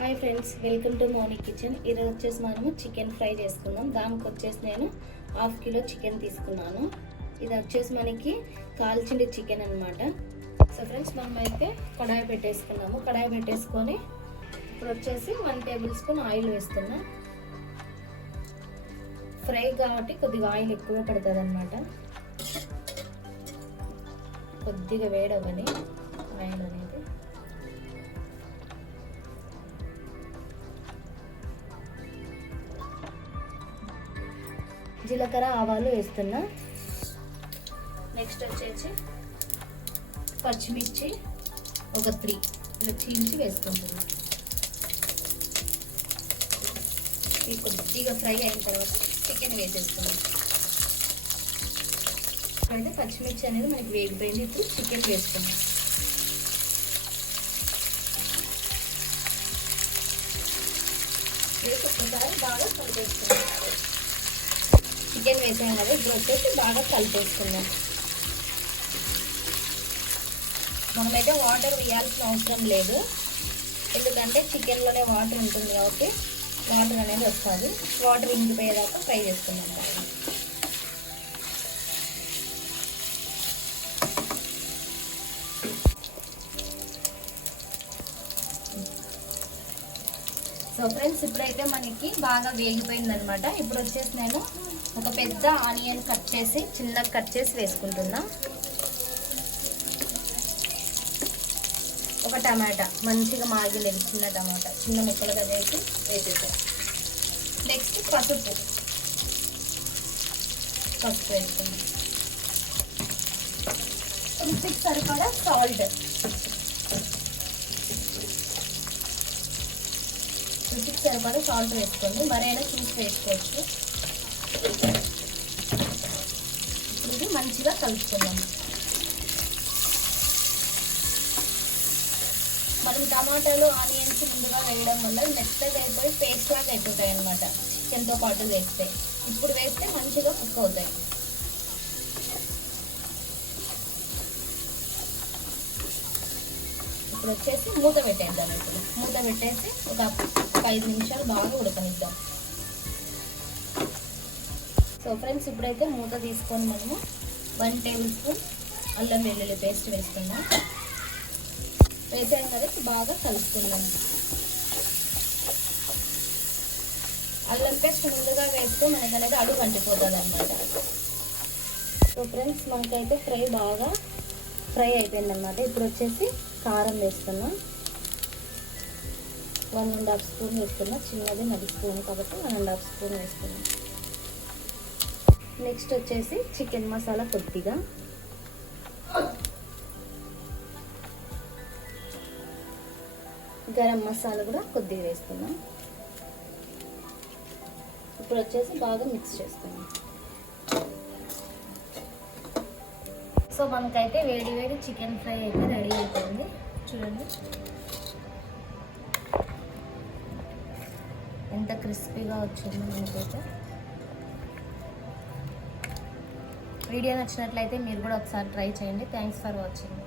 Hi friends, welcome to Moni kitchen. ఈరోజు వచ్చేసి మనము చికెన్ ఫ్రై చేసుకుందాం. దానికి వచ్చేసి నేను 1/2 కిలో చికెన్ తీసుకున్నాను. ఇది వచ్చేసి మనకి కాల్చిండి చికెన్ అనమాట. సో ఫ్రెండ్స్, మనం అయితే కడాయి పెట్టేసుకున్నాము. కడాయి పెట్టేసుకొని ఇప్పుడు వచ్చేసి 1 టేబుల్ స్పూన్ ఆయిల్ వేస్తున్నా. ఫ్రై కాబట్టి కొద్దిగా ఆయిల్ ఎక్కువ పడుతుంది అనమాట. కొద్దిగా వేడవని ఆయిల్ అనేది. జీలకర్ర ఆవాలు వేస్తున్నా. నెక్స్ట్ వచ్చేసి పచ్చిమిర్చి ఒక 3 ఇలా చీల్చి వేసుకుంటున్నా. ఇది కొద్దిగా ఫ్రై అయిన తర్వాత చికెన్ వేసేస్తున్నాం. అయితే పచ్చిమిర్చి అనేది మనకి వేగిపోయింది. ఇప్పుడు చికెన్ వేసుకున్నాం. వేసి ఒకసారి బాగా కలిపేసుకున్నాం. చికెన్ వేసాం కదా, ఇప్పుడు వచ్చేసి బాగా కలిపేసుకుందాం. మనమైతే వాటర్ వేయాల్సిన అవసరం లేదు, ఎందుకంటే చికెన్లోనే వాటర్ ఉంటుంది కాబట్టి వాటర్ అనేది వస్తుంది. వాటర్ ఇంకిపోయేదాకా ఫ్రై చేసుకుందాం. సో ఫ్రెండ్స్, ఇప్పుడైతే మనకి బాగా వేగిపోయింది అనమాట. ఇప్పుడు వచ్చేసి నేను ఒక పెద్ద ఆనియన్ కట్ చేసి చిన్నగా కట్ చేసి వేసుకుంటున్నా. ఒక టమాటా మంచిగా మాగిలేదు, చిన్న టమాటా చిన్న ముక్కలుగా వేసి వేసేసాను. నెక్స్ట్ పసుపు వేసుకున్నాం. రుచికి సరిపడా సాల్ట్, రుచికి సరిపడా సాల్ట్ వేసుకోండి. మరైనా చూసి వేసుకోవచ్చు. ఇది మంచిగా కలుపుకుందాం. మనం టమాటాలు ఆనియన్స్ ముందుగా వేయడం వల్ల మెత్తగా అయిపోయి పేస్ట్ లాగా అయిపోతాయి అన్నమాట చికెన్తో పాటు వేస్తే. ఇప్పుడు వేస్తే మంచిగా కుక్ అవుతాయి. ఇప్పుడు వచ్చేసి మూత పెట్టేద్దాం. ఇప్పుడు మూత పెట్టేసి ఒక 5 నిమిషాలు బాగా ఉడకనిద్దాం. సో ఫ్రెండ్స్, ఇప్పుడైతే మూత తీసుకొని మనము 1 టేబుల్ స్పూన్ అల్లం వెల్లుల్లి పేస్ట్ వేసుకుందాం. వేసాం కదా, బాగా కలుపుకుందాం. అల్లం పేస్ట్ ముందుగా వేస్తే మనకి అనేది అడుగు అంటిపోతుంది అన్నమాట. సో ఫ్రెండ్స్, మనకైతే బాగా ఫ్రై అయిపోయింది అన్నమాట. ఇప్పుడు వచ్చేసి కారం వేస్తున్నాం. 1½ స్పూన్ వేస్తున్నా. చిన్నది మరి స్పూన్ కాబట్టి 1½ స్పూన్ వేస్తున్నాం. నెక్స్ట్ వచ్చేసి చికెన్ మసాలా కొద్దిగా, గరం మసాలా కూడా కొద్దిగా వేస్తున్నాం. ఇప్పుడు వచ్చేసి బాగా మిక్స్ చేసుకున్నాం. సో మనకైతే వేడి వేడి చికెన్ ఫ్రై అయితే రెడీ అయిపోయింది. చూడండి ఎంత క్రిస్పీగా వచ్చిందో మనకైతే. వీడియో నచ్చినట్లయితే మీరు కూడా ఒకసారి ట్రై చేయండి. Thanks for watching.